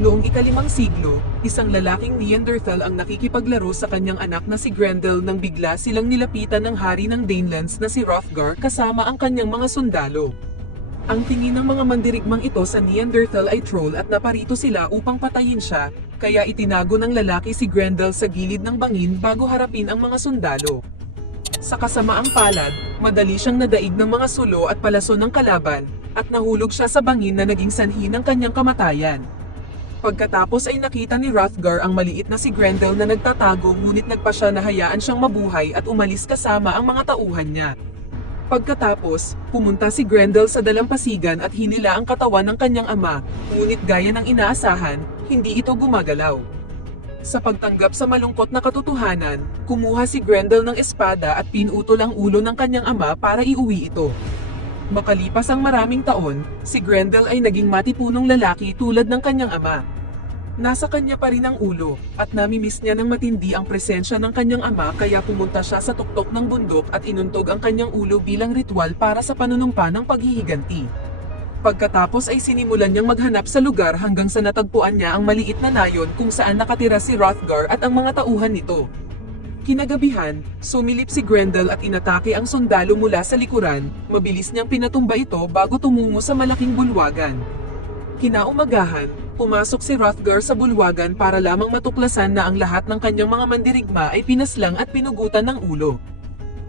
Noong ika-5 siglo, isang lalaking Neanderthal ang nakikipaglaro sa kanyang anak na si Grendel nang bigla silang nilapitan ng hari ng Danelands na si Hrothgar kasama ang kanyang mga sundalo. Ang tingin ng mga mandirigmang ito sa Neanderthal ay troll at naparito sila upang patayin siya, kaya itinago ng lalaki si Grendel sa gilid ng bangin bago harapin ang mga sundalo. Sa kasamaang palad, madali siyang nadaig ng mga sulo at palaso ng kalaban, at nahulog siya sa bangin na naging sanhi ng kanyang kamatayan. Pagkatapos ay nakita ni Hrothgar ang maliit na si Grendel na nagtatago ngunit nagpa siya na hayaan siyang mabuhay at umalis kasama ang mga tauhan niya. Pagkatapos, pumunta si Grendel sa dalampasigan at hinila ang katawan ng kanyang ama, ngunit gaya ng inaasahan, hindi ito gumagalaw. Sa pagtanggap sa malungkot na katotohanan, kumuha si Grendel ng espada at pinutol ang ulo ng kanyang ama para iuwi ito. Makalipas ang maraming taon, si Grendel ay naging matipunong lalaki tulad ng kanyang ama. Nasa kanya pa rin ang ulo, at namimiss niya ng matindi ang presensya ng kanyang ama kaya pumunta siya sa tuktok ng bundok at inuntog ang kanyang ulo bilang ritual para sa panunumpa ng paghihiganti. Pagkatapos ay sinimulan niyang maghanap sa lugar hanggang sa natagpuan niya ang maliit na nayon kung saan nakatira si Hrothgar at ang mga tauhan nito. Kinagabihan, sumilip si Grendel at inatake ang sundalo mula sa likuran, mabilis niyang pinatumba ito bago tumungo sa malaking bulwagan. Kinaumagahan, pumasok si Hrothgar sa bulwagan para lamang matuklasan na ang lahat ng kanyang mga mandirigma ay pinaslang at pinugutan ng ulo.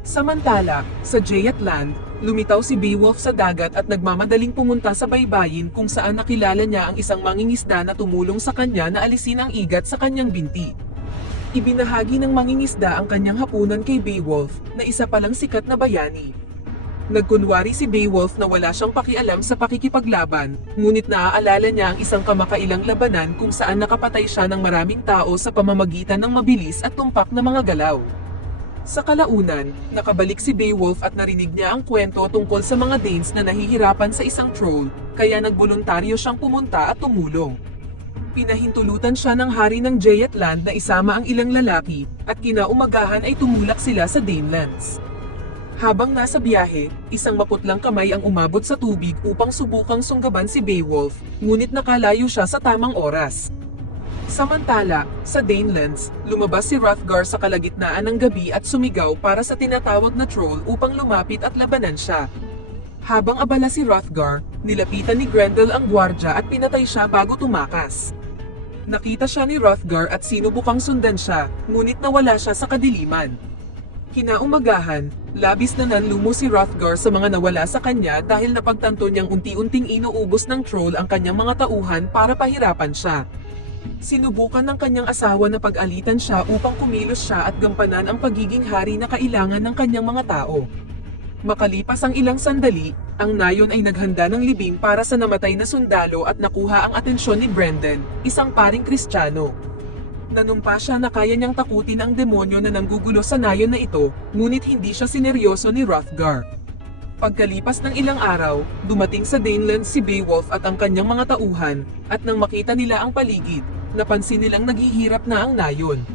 Samantala, sa Jeyatland, lumitaw si Beowulf sa dagat at nagmamadaling pumunta sa baybayin kung saan nakilala niya ang isang mangingisda na tumulong sa kanya na alisin ang igat sa kanyang binti. Ibinahagi ng mangingisda ang kanyang hapunan kay Beowulf, na isa palang sikat na bayani. Nagkunwari si Beowulf na wala siyang pakialam sa pakikipaglaban, ngunit naaalala niya ang isang kamakailang labanan kung saan nakapatay siya ng maraming tao sa pamamagitan ng mabilis at tumpak na mga galaw. Sa kalaunan, nakabalik si Beowulf at narinig niya ang kwento tungkol sa mga Danes na nahihirapan sa isang troll, kaya nagboluntaryo siyang pumunta at tumulong. Pinahintulutan siya ng hari ng Jeyatland na isama ang ilang lalaki, at kinaumagahan ay tumulak sila sa Danelands. Habang nasa biyahe, isang maputlang kamay ang umabot sa tubig upang subukang sunggaban si Beowulf, ngunit nakalayo siya sa tamang oras. Samantala, sa Danelands, lumabas si Hrothgar sa kalagitnaan ng gabi at sumigaw para sa tinatawag na troll upang lumapit at labanan siya. Habang abala si Hrothgar, nilapitan ni Grendel ang gwardya at pinatay siya bago tumakas. Nakita siya ni Hrothgar at sinubukang sundan siya, ngunit nawala siya sa kadiliman. Kinaumagahan, labis na nanlumo si Hrothgar sa mga nawala sa kanya dahil napagtanto niyang unti-unting inuubos ng troll ang kanyang mga tauhan para pahirapan siya. Sinubukan ng kanyang asawa na pag-alitan siya upang kumilos siya at gampanan ang pagiging hari na kailangan ng kanyang mga tao. Makalipas ang ilang sandali, ang nayon ay naghanda ng libing para sa namatay na sundalo at nakuha ang atensyon ni Brendan, isang paring Kristiyano. Nanumpa siya na kaya niyang takutin ang demonyo na nanggugulo sa nayon na ito, ngunit hindi siya sineryoso ni Hrothgar. Pagkalipas ng ilang araw, dumating sa Danelands si Beowulf at ang kanyang mga tauhan, at nang makita nila ang paligid, napansin nilang naghihirap na ang nayon.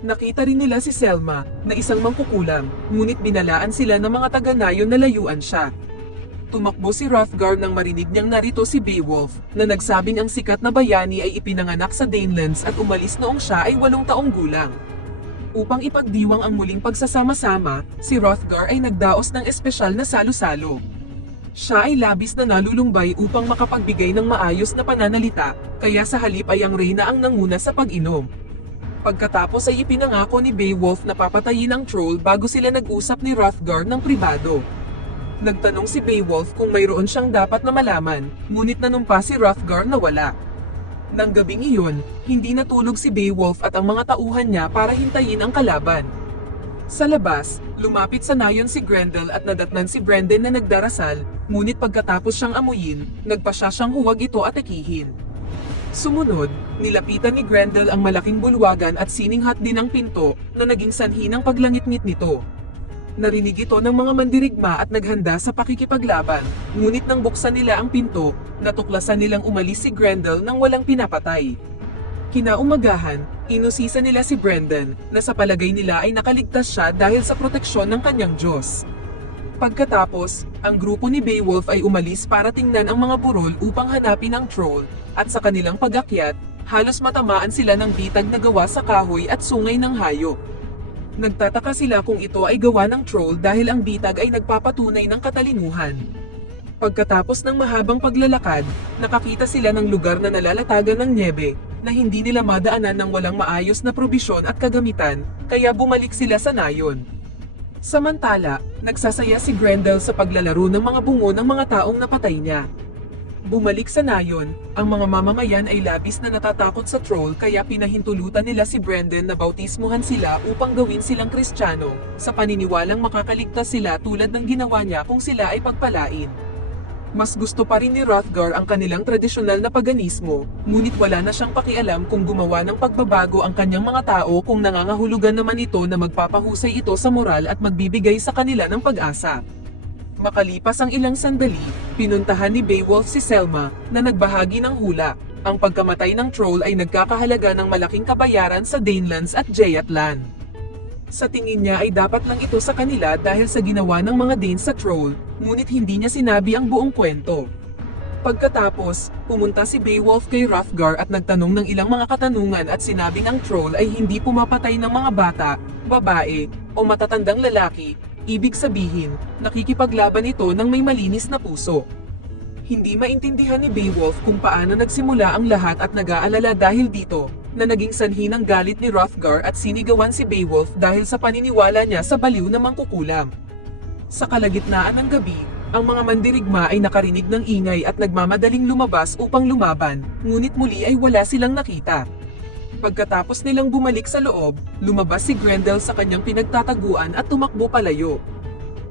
Nakita rin nila si Selma, na isang mangkukulam, ngunit binalaan sila ng mga taga-nayon na layuan siya. Tumakbo si Hrothgar nang marinig niyang narito si Beowulf, na nagsabing ang sikat na bayani ay ipinanganak sa Danelands at umalis noong siya ay 8 taong gulang. Upang ipagdiwang ang muling pagsasama-sama, si Hrothgar ay nagdaos ng espesyal na salo-salo. Siya ay labis na nalulumbay upang makapagbigay ng maayos na pananalita, kaya sa halip ay ang reyna ang nanguna sa pag-inom. Pagkatapos ay ipinangako ni Beowulf na papatayin ang troll bago sila nag-usap ni Hrothgar ng pribado. Nagtanong si Beowulf kung mayroon siyang dapat na malaman, ngunit nanumpa si Hrothgar na wala. Nang gabing iyon, hindi natulog si Beowulf at ang mga tauhan niya para hintayin ang kalaban. Sa labas, lumapit sa nayon si Grendel at nadatnan si Brendan na nagdarasal, ngunit pagkatapos siyang amuyin, nagpasya siyang huwag ito atakihin. Sumunod, nilapitan ni Grendel ang malaking bulwagan at sininghat din ang pinto na naging sanhi ng paglangit-ngit nito. Narinig ito ng mga mandirigma at naghanda sa pakikipaglaban, ngunit nang buksan nila ang pinto, natuklasan nilang umalis si Grendel nang walang pinapatay. Kinaumagahan, inusisa nila si Brendan na sa palagay nila ay nakaligtas siya dahil sa proteksyon ng kanyang Diyos. Pagkatapos, ang grupo ni Beowulf ay umalis para tingnan ang mga burol upang hanapin ang troll, at sa kanilang pag-akyat, halos matamaan sila ng bitag na gawa sa kahoy at sungay ng hayop. Nagtataka sila kung ito ay gawa ng troll dahil ang bitag ay nagpapatunay ng katalinuhan. Pagkatapos ng mahabang paglalakad, nakakita sila ng lugar na nalalatagan ng nyebe, na hindi nila madaanan ng walang maayos na probisyon at kagamitan, kaya bumalik sila sa nayon. Samantala, nagsasaya si Grendel sa paglalaro ng mga bungo ng mga taong napatay niya. Bumalik sa nayon, ang mga mamamayan ay labis na natatakot sa troll kaya pinahintulutan nila si Brendan na bautismuhan sila upang gawin silang Kristiyano, sa paniniwalang makakaligtas sila tulad ng ginawa niya kung sila ay pagpalain. Mas gusto pa rin ni Hrothgar ang kanilang tradisyonal na paganismo, ngunit wala na siyang pakialam kung gumawa ng pagbabago ang kanyang mga tao kung nangangahulugan naman ito na magpapahusay ito sa moral at magbibigay sa kanila ng pag-asa. Makalipas ang ilang sandali, pinuntahan ni Beowulf si Selma, na nagbahagi ng hula. Ang pagkamatay ng troll ay nagkakahalaga ng malaking kabayaran sa Danelands at Jeyatlan. Sa tingin niya ay dapat lang ito sa kanila dahil sa ginawa ng mga Danes sa troll, ngunit hindi niya sinabi ang buong kwento. Pagkatapos, pumunta si Beowulf kay Hrothgar at nagtanong ng ilang mga katanungan at sinabing ang troll ay hindi pumapatay ng mga bata, babae, o matatandang lalaki, ibig sabihin, nakikipaglaban ito ng may malinis na puso. Hindi maintindihan ni Beowulf kung paano nagsimula ang lahat at nag-aalala dahil dito, na naging sanhi ng galit ni Hrothgar at sinigawan si Beowulf dahil sa paniniwala niya sa baliw na mangkukulam. Sa kalagitnaan ng gabi, ang mga mandirigma ay nakarinig ng ingay at nagmamadaling lumabas upang lumaban, ngunit muli ay wala silang nakita. Pagkatapos nilang bumalik sa loob, lumabas si Grendel sa kanyang pinagtataguan at tumakbo palayo.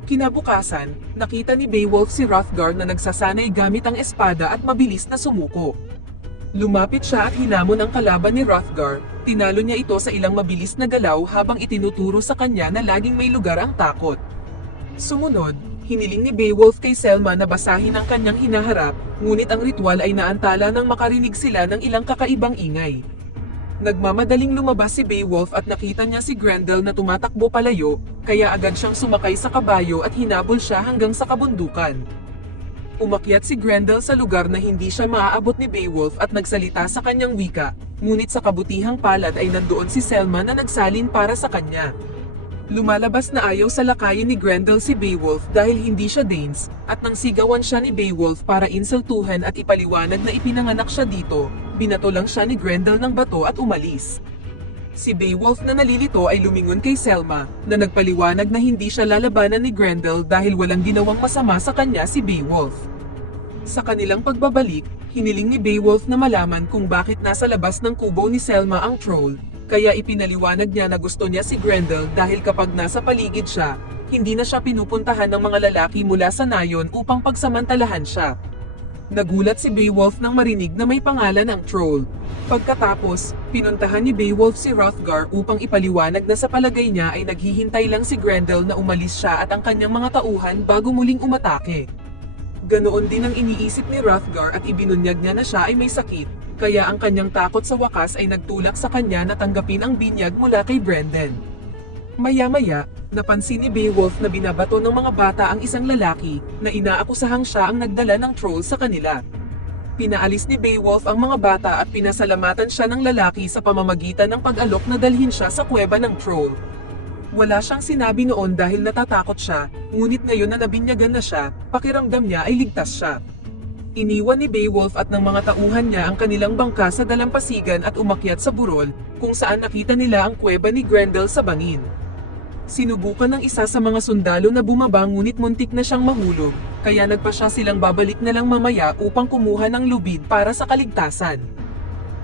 Kinabukasan, nakita ni Beowulf si Hrothgar na nagsasanay gamit ang espada at mabilis na sumuko. Lumapit siya at hinamon ang kalaban ni Hrothgar, tinalo niya ito sa ilang mabilis na galaw habang itinuturo sa kanya na laging may lugar ang takot. Sumunod, hiniling ni Beowulf kay Selma na basahin ang kanyang hinaharap, ngunit ang ritual ay naantala nang makarinig sila ng ilang kakaibang ingay. Nagmamadaling lumabas si Beowulf at nakita niya si Grendel na tumatakbo palayo, kaya agad siyang sumakay sa kabayo at hinabol siya hanggang sa kabundukan. Umakyat si Grendel sa lugar na hindi siya maaabot ni Beowulf at nagsalita sa kanyang wika, ngunit sa kabutihang palad ay nandoon si Selma na nagsalin para sa kanya. Lumalabas na ayaw sa lakayin ni Grendel si Beowulf dahil hindi siya Danes, at nang sigawan siya ni Beowulf para insultuhan at ipaliwanag na ipinanganak siya dito, binato lang siya ni Grendel ng bato at umalis. Si Beowulf na nalilito ay lumingon kay Selma, na nagpaliwanag na hindi siya lalabanan ni Grendel dahil walang ginawang masama sa kanya si Beowulf. Sa kanilang pagbabalik, hiniling ni Beowulf na malaman kung bakit nasa labas ng kubo ni Selma ang troll, kaya ipinaliwanag niya na gusto niya si Grendel dahil kapag nasa paligid siya, hindi na siya pinupuntahan ng mga lalaki mula sa nayon upang pagsamantalahan siya. Nagulat si Beowulf nang marinig na may pangalan ang troll. Pagkatapos, pinuntahan ni Beowulf si Hrothgar upang ipaliwanag na sa palagay niya ay naghihintay lang si Grendel na umalis siya at ang kanyang mga tauhan bago muling umatake. Ganoon din ang iniisip ni Hrothgar at ibinunyag niya na siya ay may sakit, kaya ang kanyang takot sa wakas ay nagtulak sa kanya na tanggapin ang binyag mula kay Brendan. Maya-maya, napansin ni Beowulf na binabato ng mga bata ang isang lalaki, na inaakusahang siya ang nagdala ng troll sa kanila. Pinaalis ni Beowulf ang mga bata at pinasalamatan siya ng lalaki sa pamamagitan ng pag-alok na dalhin siya sa kuweba ng troll. Wala siyang sinabi noon dahil natatakot siya, ngunit ngayon na nabinyagan na siya, pakiramdam niya ay ligtas siya. Iniwan ni Beowulf at ng mga tauhan niya ang kanilang bangka sa dalampasigan at umakyat sa burol, kung saan nakita nila ang kuweba ni Grendel sa bangin. Sinubukan ng isa sa mga sundalo na bumaba ngunit muntik na siyang mahulog, kaya nagpa siya silang babalik na lang mamaya upang kumuha ng lubid para sa kaligtasan.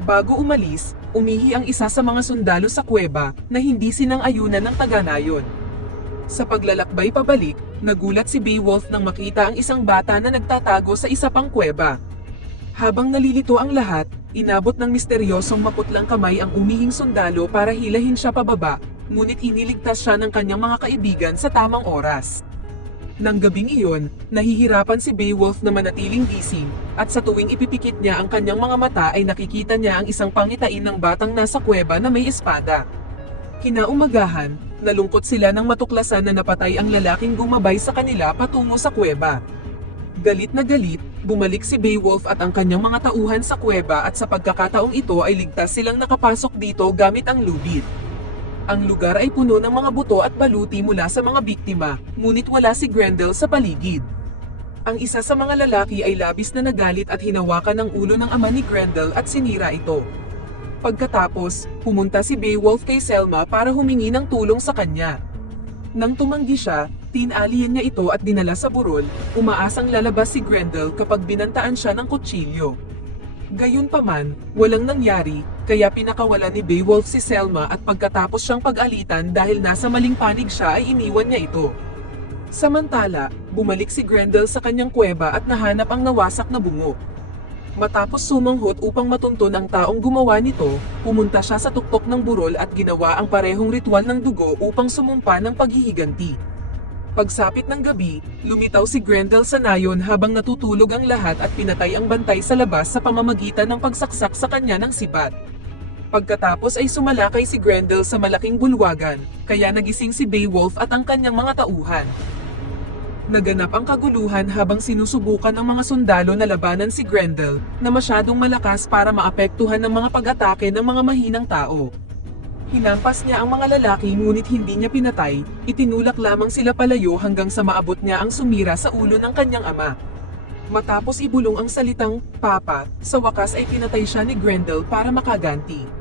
Bago umalis, umihi ang isa sa mga sundalo sa kuweba na hindi sinang-ayunan ng taga-nayon. Sa paglalakbay pabalik, nagulat si Beowulf nang makita ang isang bata na nagtatago sa isa pang kuweba. Habang nalilito ang lahat, inabot ng misteryosong maputlang kamay ang umihing sundalo para hilahin siya pababa, ngunit iniligtas siya ng kanyang mga kaibigan sa tamang oras. Nang gabing iyon, nahihirapan si Beowulf na manatiling gising, at sa tuwing ipipikit niya ang kanyang mga mata ay nakikita niya ang isang pangitain ng batang nasa kuweba na may espada. Kinaumagahan, nalungkot sila nang matuklasan na napatay ang lalaking gumabay sa kanila patungo sa kuweba. Galit na galit, bumalik si Beowulf at ang kanyang mga tauhan sa kuweba at sa pagkakataong ito ay ligtas silang nakapasok dito gamit ang lubid. Ang lugar ay puno ng mga buto at baluti mula sa mga biktima, ngunit wala si Grendel sa paligid. Ang isa sa mga lalaki ay labis na nagalit at hinawakan ang ulo ng ama ni Grendel at sinira ito. Pagkatapos, pumunta si Beowulf kay Selma para humingi ng tulong sa kanya. Nang tumanggi siya, tinalian niya ito at dinala sa burol, umaasang lalabas si Grendel kapag binantaan siya ng kutsilyo. Gayunpaman, walang nangyari, kaya pinakawalan ni Beowulf si Selma at pagkatapos siyang pag-alitan dahil nasa maling panig siya ay iniwan niya ito. Samantala, bumalik si Grendel sa kanyang kuweba at nahanap ang nawasak na bungo. Matapos sumanghot upang matunton ang taong gumawa nito, pumunta siya sa tuktok ng burol at ginawa ang parehong ritual ng dugo upang sumumpa ng paghihiganti. Pagsapit ng gabi, lumitaw si Grendel sa nayon habang natutulog ang lahat at pinatay ang bantay sa labas sa pamamagitan ng pagsaksak sa kanya ng sibat. Pagkatapos ay sumalakay si Grendel sa malaking bulwagan, kaya nagising si Beowulf at ang kanyang mga tauhan. Naganap ang kaguluhan habang sinusubukan ng mga sundalo na labanan si Grendel, na masyadong malakas para maapektuhan ng mga pag-atake ng mga mahinang tao. Hinampas niya ang mga lalaki ngunit hindi niya pinatay, itinulak lamang sila palayo hanggang sa maabot niya ang sumira sa ulo ng kanyang ama. Matapos ibulong ang salitang, "Papa," sa wakas ay pinatay siya ni Grendel para makaganti.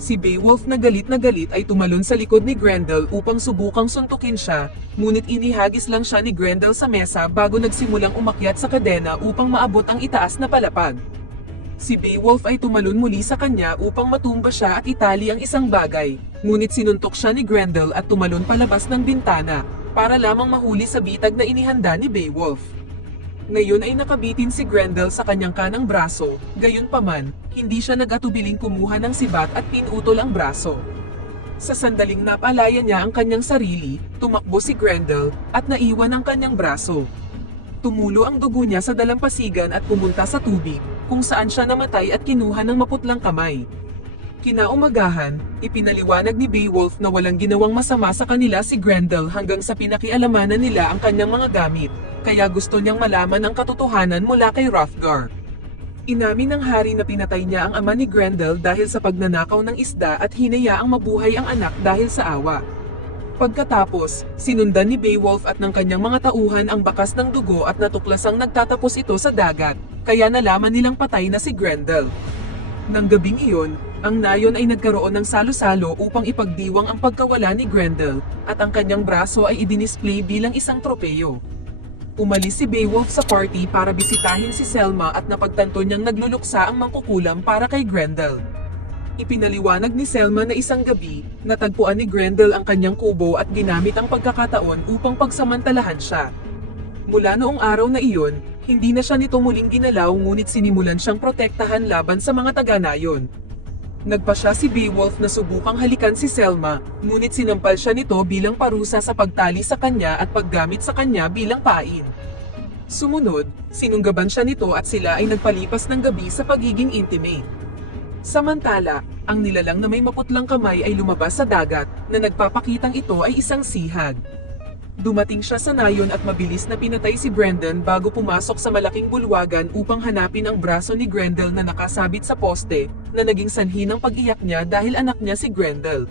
Si Beowulf na galit ay tumalon sa likod ni Grendel upang subukang suntukin siya, ngunit inihagis lang siya ni Grendel sa mesa bago nagsimulang umakyat sa kadena upang maabot ang itaas na palapag. Si Beowulf ay tumalon muli sa kanya upang matumba siya at itali ang isang bagay, ngunit sinuntok siya ni Grendel at tumalon palabas ng bintana, para lamang mahuli sa bitag na inihanda ni Beowulf. Ngayon ay nakabitin si Grendel sa kanyang kanang braso, gayunpaman, hindi siya nag-atubiling kumuha ng sibat at pinutol ang braso. Sa sandaling napalaya niya ang kanyang sarili, tumakbo si Grendel at naiwan ang kanyang braso. Tumulo ang dugo niya sa dalampasigan at pumunta sa tubig, kung saan siya namatay at kinuha ng maputlang kamay. Kinaumagahan, ipinaliwanag ni Beowulf na walang ginawang masama sa kanila si Grendel hanggang sa pinakialamanan nila ang kanyang mga gamit, kaya gusto niyang malaman ang katotohanan mula kay Hrothgar. Inamin ng hari na pinatay niya ang ama ni Grendel dahil sa pagnanakaw ng isda at hinayaang mabuhay ang anak dahil sa awa. Pagkatapos, sinundan ni Beowulf at ng kanyang mga tauhan ang bakas ng dugo at natuklasang nagtatapos ito sa dagat, kaya nalaman nilang patay na si Grendel. Nang gabing iyon, ang nayon ay nagkaroon ng salo-salo upang ipagdiwang ang pagkawala ni Grendel, at ang kanyang braso ay idinisplay bilang isang tropeyo. Umalis si Beowulf sa party para bisitahin si Selma at napagtanto niyang nagluluksa ang mangkukulam para kay Grendel. Ipinaliwanag ni Selma na isang gabi, natagpuan ni Grendel ang kanyang kubo at ginamit ang pagkakataon upang pagsamantalahan siya. Mula noong araw na iyon, hindi na siya nito muling ginalaw ngunit sinimulan siyang protektahan laban sa mga taga-nayon. Nagpa siya si Beowulf na subukang halikan si Selma, ngunit sinampal siya nito bilang parusa sa pagtali sa kanya at paggamit sa kanya bilang pain. Sumunod, sinunggaban siya nito at sila ay nagpalipas ng gabi sa pagiging intimate. Samantala, ang nilalang na may maputlang kamay ay lumabas sa dagat, na nagpapakitang ito ay isang sihag. Dumating siya sa nayon at mabilis na pinatay si Brendan bago pumasok sa malaking bulwagan upang hanapin ang braso ni Grendel na nakasabit sa poste, na naging sanhi ng pag-iyak niya dahil anak niya si Grendel.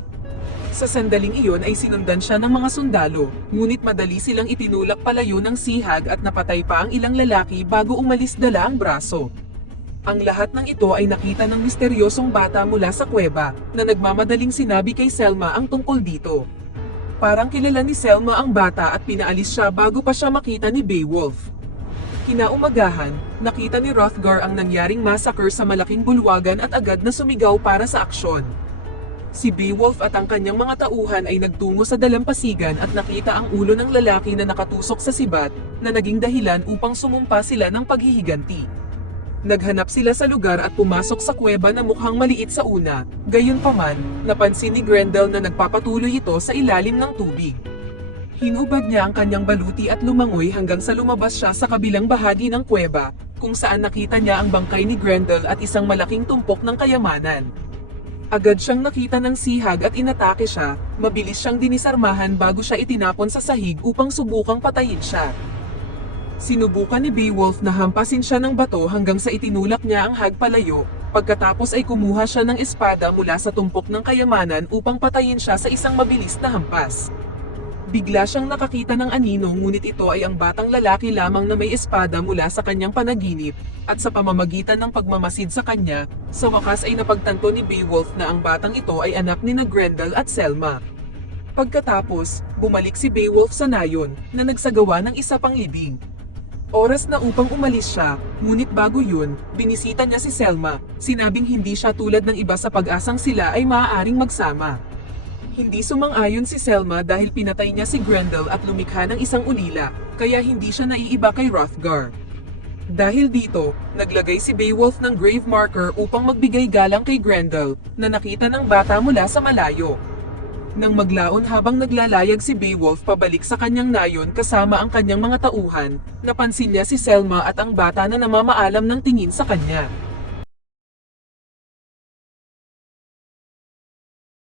Sa sandaling iyon ay sinundan siya ng mga sundalo, ngunit madali silang itinulak palayo ng sihag at napatay pa ang ilang lalaki bago umalis dala ang braso. Ang lahat ng ito ay nakita ng misteryosong bata mula sa kuweba, na nagmamadaling sinabi kay Selma ang tungkol dito. Parang kilala ni Selma ang bata at pinaalis siya bago pa siya makita ni Beowulf. Kinaumagahan, nakita ni Hrothgar ang nangyaring massacre sa malaking bulwagan at agad na sumigaw para sa aksyon. Si Beowulf at ang kanyang mga tauhan ay nagtungo sa dalampasigan at nakita ang ulo ng lalaki na nakatusok sa sibat, na naging dahilan upang sumumpa sila ng paghihiganti. Naghanap sila sa lugar at pumasok sa kuweba na mukhang maliit sa una, gayunpaman, napansin ni Grendel na nagpapatuloy ito sa ilalim ng tubig. Hinubad niya ang kanyang baluti at lumangoy hanggang sa lumabas siya sa kabilang bahagi ng kuweba, kung saan nakita niya ang bangkay ni Grendel at isang malaking tumpok ng kayamanan. Agad siyang nakita ng sihag at inatake siya, mabilis siyang dinisarmahan bago siya itinapon sa sahig upang subukang patayin siya. Sinubukan ni Beowulf na hampasin siya ng bato hanggang sa itinulak niya ang hag palayo, pagkatapos ay kumuha siya ng espada mula sa tumpok ng kayamanan upang patayin siya sa isang mabilis na hampas. Bigla siyang nakakita ng anino ngunit ito ay ang batang lalaki lamang na may espada mula sa kanyang panaginip, at sa pamamagitan ng pagmamasid sa kanya, sa wakas ay napagtanto ni Beowulf na ang batang ito ay anak ni Grendel at Selma. Pagkatapos, bumalik si Beowulf sa nayon, na nagsagawa ng isa pang libing. Oras na upang umalis siya, ngunit bago yun, binisita niya si Selma, sinabing hindi siya tulad ng iba sa pag-asang sila ay maaaring magsama. Hindi sumang-ayon si Selma dahil pinatay niya si Grendel at lumikha ng isang ulila, kaya hindi siya naiiba kay Hrothgar. Dahil dito, naglagay si Beowulf ng grave marker upang magbigay galang kay Grendel, na nakita ng bata mula sa malayo. Nang maglaon habang naglalayag si Beowulf pabalik sa kanyang nayon kasama ang kanyang mga tauhan, napansin niya si Selma at ang bata na namamaalam ng tingin sa kanya.